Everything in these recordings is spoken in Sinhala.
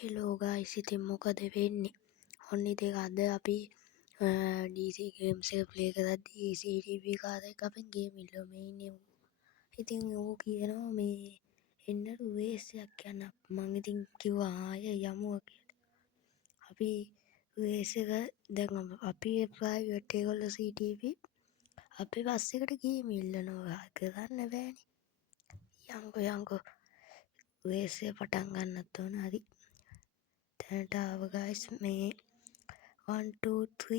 හෙලෝ ගයිස්, ඉතින් මොකද වෙන්නේ? ඔන්න ඉතින් අද අපි DC ගේම්ස් එක ප්ලේ කරද්දී CDP කාරයෙක් අපෙන් ගේම් ඉල්ලුවා. මේ ඉන්නේ ඌ. ඉතින් ඌ කියනවා මේ එන්න රේස් එකක් යන්න. මං ඉතින් කිව්වා ආයේ යමු කියලා. අපි රේස් එක දැන් අපි ප්‍රයිවට් ඒගොල්ලෝ CDP අපි බස් එකට ගේම් ඉල්ලනවා. කරන්න බෑනේ. යංකෝ රේස් එක පටන් ගන්නත් ඕන. හරි. දැනට ආව ගයිස් මේ 1 2 3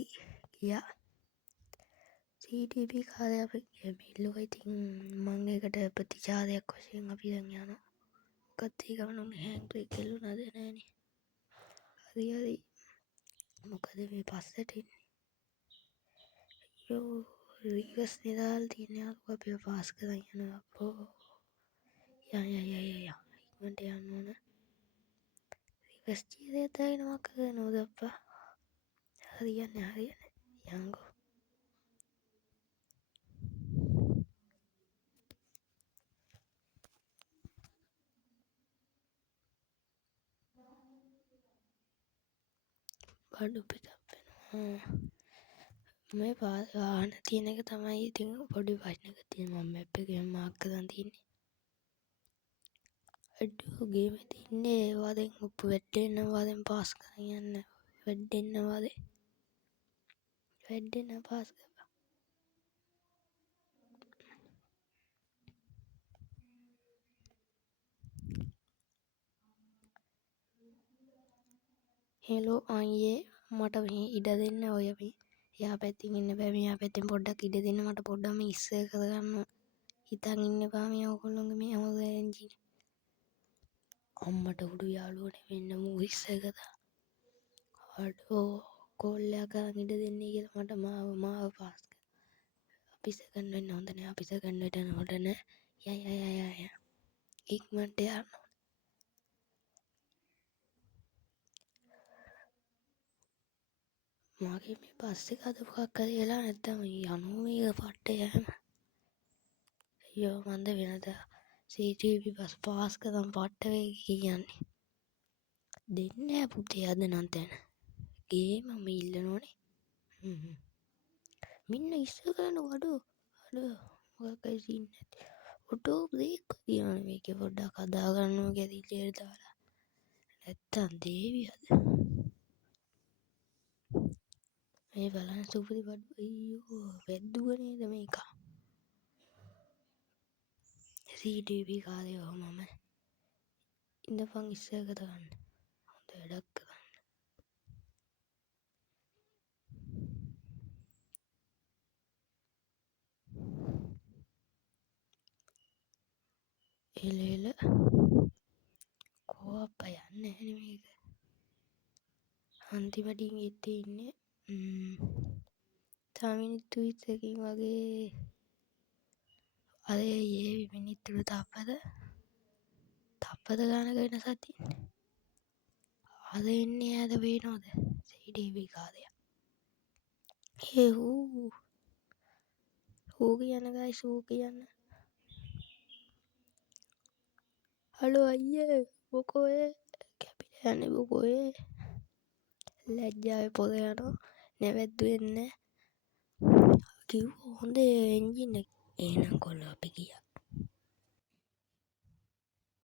ගියා. CDP කාර්යය අපි බිල්ලුවා. ඉතින් මම ඒකට ප්‍රතිචාරයක් වශයෙන් අපි දැන් යනවා. මොකද ඒක වුණේ හෑන්ඩ් බ්‍රේක් කෙල්ලුණාද නෑනේ. හරි මොකද මේ පස්සට එන්නේ. යෝ රිවර්ස් නෙදාල් තියෙන අපිව පාස් කරන් යනවා. අපෝ යා ඉක්මනට යන්න ඕන. රිවර්ස් චීරේ දානවා කරනවද අප්පා. හරියන්නේ යංගෝ. බඩු පිටක් වෙනවා. මේ වාහන තියෙන එක තමයි ඉතින් පොඩි ප්‍රශ්නයක් තියෙනවා. මම මැප් එකේ මාක් කරන් තියෙන්නේ. අඩෝ ගේම් එකේ ඉන්නේ වරෙන් වැඩෙන්න වරෙන් පාස් කරන් යන්න. වැඩෙන්න පාස් කරපන්. හෙලෝ අයියේ මට මේ ඉඩ දෙන්න. ඔය මේ එයා පැත්තෙන් ඉන්න බෑ. මෙයා පැත්තෙන් පොඩ්ඩක් ඉඩ දෙන්න. මට පොඩ්ඩක් මේ ඉස්සර කරගන්න. හිතන් ඉන්න එපා මේ ඔයගොල්ලෝගේ මේ හැම එන්ජින්. අම්මට උඩු යාළුවනේ වෙන්න මූ ඉස්සර කරා. අඩෝ කෝල් එකක් කරන් ඉඩ දෙන්නේ කියලා මට මාව පාස් කරා. අපි සෙකන්ඩ් වෙන්න හොඳ නෑ. අපි සෙකන්ඩ් වෙන්න හොඳ නෑ. ය ඉක්මනට යන්න. මගේ මේ බස් එක අද මොකක් හරි වෙලා නැත්නම් යනු මේක පට්ට යෑම. අයියෝ මන්ද වෙනද CTV බස් පාස් කරන් පට්ට වෙයි කියන්නේ. දෙන්නේ නෑ පුතේ අද නම් තැන. ගේම මේ ඉල්ලනෝනේ. මින්න ඉස්සර කරනවා අඩෝ මොකක් හරි සීන් නැති. ඔටෝ බ්‍රේක් තියනවා මේකේ පොඩ්ඩක් හදා ගන්නවා ගැරිලියට දාලා. නැත්තම් දේවියද? මේ බලන්න සුපිරි බඩු. අයියෝ වැද්දුව නේද මේක. CDP කාර්යය මම ඉඳපන් ඉස්සර කරගන්න. හොඳ වැඩක් කරන්න. එල කෝ අප්පා යන්නේ නැහැ මේක. අන්තිමට ඉන්නේ ඉන්නේ මිනිත්තු 20කින් වගේ. අරේ ඒ මිනිත්තු තප්පර ගානක වෙනසක් තියෙන්නේ. අර එන්නේ අර පේනවද CDP කාර්යය. ඌ කියන්න ගයිස් ඌ කියන්න. හලෝ අයියේ මොකෝ කැපිලා යන්නේ මොකෝ ලැජ්ජාවේ පොර යනවා. නැවැද්දු වෙන්නේ කිව්ව හොඳ එන්ජින් එක. එහෙනම් කොල්ලෝ අපි ගියා.